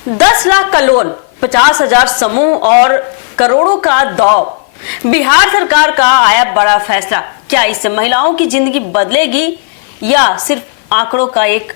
10 लाख का लोन, 50,000 समूह और करोड़ों का दाव। बिहार सरकार का आया बड़ा फैसला। क्या इससे महिलाओं की जिंदगी बदलेगी या सिर्फ आंकड़ों का एक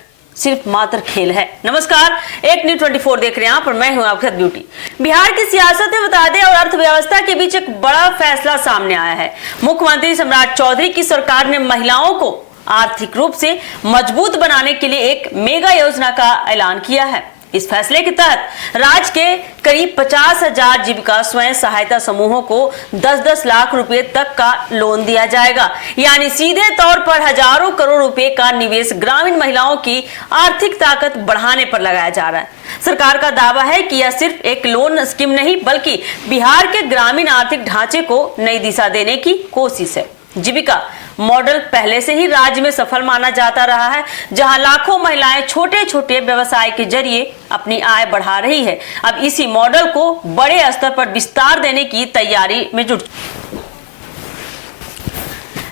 मात्र खेल है? नमस्कार, एक न्यूज़ 24 देख रहे हैं आप और मैं हूं आपके साथ ब्यूटी। बिहार की सियासत में बता दें और अर्थव्यवस्था के बीच एक बड़ा फैसला सामने आया है। मुख्यमंत्री सम्राट चौधरी की सरकार ने महिलाओं को आर्थिक रूप से मजबूत बनाने के लिए एक मेगा योजना का ऐलान किया है। इस फैसले के तहत राज्य के करीब 50,000 जीविका स्वयं सहायता समूहों को 10-10 लाख रुपए तक का लोन दिया जाएगा। यानी सीधे तौर पर हजारों करोड़ रुपए का निवेश ग्रामीण महिलाओं की आर्थिक ताकत बढ़ाने पर लगाया जा रहा है। सरकार का दावा है कि यह सिर्फ एक लोन स्कीम नहीं बल्कि बिहार के ग्रामीण आर्थिक ढांचे को नई दिशा देने की कोशिश है। जीविका मॉडल पहले से ही राज्य में सफल माना जाता रहा है, जहां लाखों महिलाएं छोटे छोटे व्यवसाय के जरिए अपनी आय बढ़ा रही है। अब इसी मॉडल को बड़े स्तर पर विस्तार देने की तैयारी में जुट।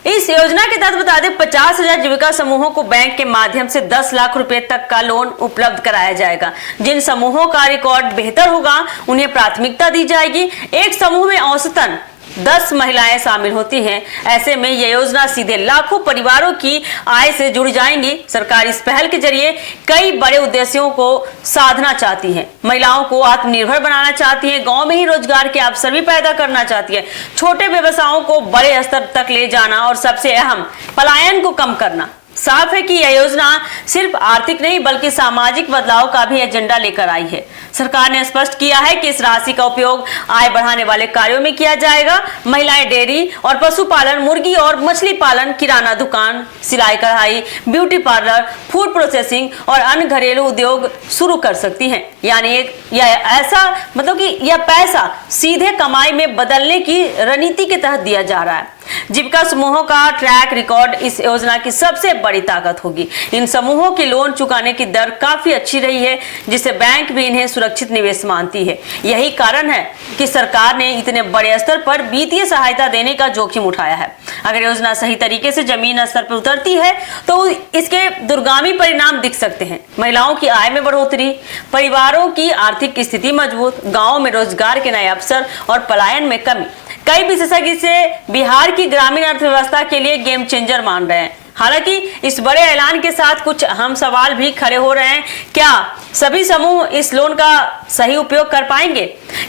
इस योजना के तहत बता दें 50,000 जीविका समूहों को बैंक के माध्यम से 10 लाख रुपए तक का लोन उपलब्ध कराया जाएगा। जिन समूहों का रिकॉर्ड बेहतर होगा उन्हें प्राथमिकता दी जाएगी। एक समूह में औसतन 10 महिलाएं शामिल होती हैं। ऐसे में यह योजना सीधे लाखों परिवारों की आय से जुड़ जाएंगी। सरकार इस पहल के जरिए कई बड़े उद्देश्यों को साधना चाहती है। महिलाओं को आत्मनिर्भर बनाना चाहती है, गांव में ही रोजगार के अवसर भी पैदा करना चाहती है, छोटे व्यवसायों को बड़े स्तर तक ले जाना और सबसे अहम पलायन को कम करना। साफ है कि यह योजना सिर्फ आर्थिक नहीं बल्कि सामाजिक बदलाव का भी एजेंडा लेकर आई है। सरकार ने स्पष्ट किया है कि इस राशि का उपयोग आय बढ़ाने वाले कार्यों में किया जाएगा। महिलाएं डेयरी और पशुपालन, मुर्गी और मछली पालन, किराना दुकान, सिलाई कढ़ाई, ब्यूटी पार्लर, फूड प्रोसेसिंग और अन्य घरेलू उद्योग शुरू कर सकती हैं। यानी यह पैसा सीधे कमाई में बदलने की रणनीति के तहत दिया जा रहा है। जीविका समूहों का ट्रैक रिकॉर्ड इस योजना की सबसे बड़ी ताकत होगी। इन समूहों के लोन चुकाने की दर काफी अच्छी रही है, जिससे बैंक भी इन्हें सुरक्षित निवेश मानती है। यही कारण है कि सरकार ने इतने बड़े स्तर पर वित्तीय सहायता देने का जोखिम उठाया है। अगर योजना सही तरीके से जमीन स्तर पर उतरती है तो इसके दूरगामी परिणाम दिख सकते हैं। महिलाओं की आय में बढ़ोतरी, परिवारों की आर्थिक स्थिति मजबूत, गाँव में रोजगार के नए अवसर और पलायन में कमी। कई विशेषज्ञ इसे बिहार की ग्रामीण अर्थव्यवस्था के लिए गेम चेंजर मान रहे हैं। हालांकि इस बड़े ऐलान के साथ कुछ अहम सवाल भी खड़े हो रहे हैं। क्या सभी समूह इस लोन का सही उपयोग कर पाएंगे?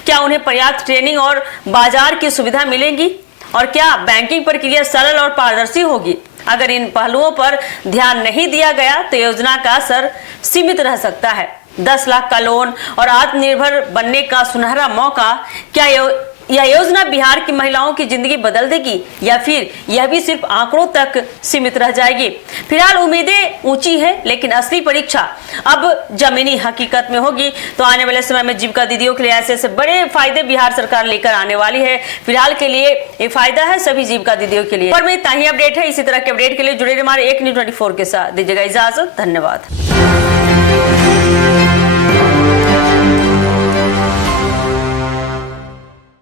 क्या उन्हें पर्याप्त ट्रेनिंग और बाजार की सुविधा मिलेगी? और क्या बैंकिंग प्रक्रिया सरल और पारदर्शी होगी? अगर इन पहलुओं पर ध्यान नहीं दिया गया तो योजना का असर सीमित रह सकता है। 10 लाख का लोन और आत्मनिर्भर बनने का सुनहरा मौका, क्या यह योजना बिहार की महिलाओं की जिंदगी बदल देगी या फिर यह भी सिर्फ आंकड़ों तक सीमित रह जाएगी? फिलहाल उम्मीदें ऊंची है, लेकिन असली परीक्षा अब जमीनी हकीकत में होगी। तो आने वाले समय में जीविका दीदियों के लिए ऐसे बड़े फायदे बिहार सरकार लेकर आने वाली है। फिलहाल के लिए ये फायदा है सभी जीविका दीदियों के लिए। और में इतना ही अपडेट है। इसी तरह के अपडेट के लिए जुड़े रहिए हमारे एक न्यूज़ 24 के साथ। दीजिएगा इजाजत, धन्यवाद।